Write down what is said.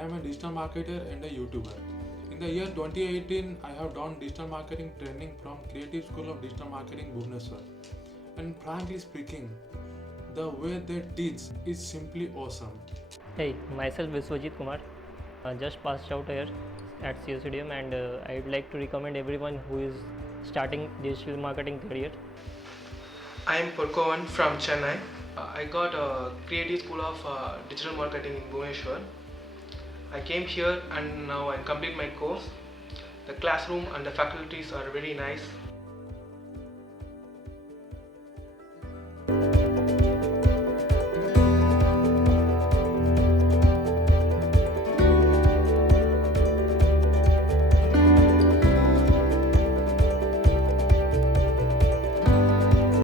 I am a digital marketer and a YouTuber. In the year 2018, I have done digital marketing training from Creative School of Digital Marketing, Bhubaneswar. And frankly speaking, the way they teach is simply awesome. Hey, myself Viswajit Kumar, just passed out here at CSCDM, and I'd like to recommend everyone who is starting digital marketing career. I'm Purkovan from Chennai. I got a creative school of digital marketing in Bhubaneswar. I came here and now I complete my course. The classroom and the faculties are very nice.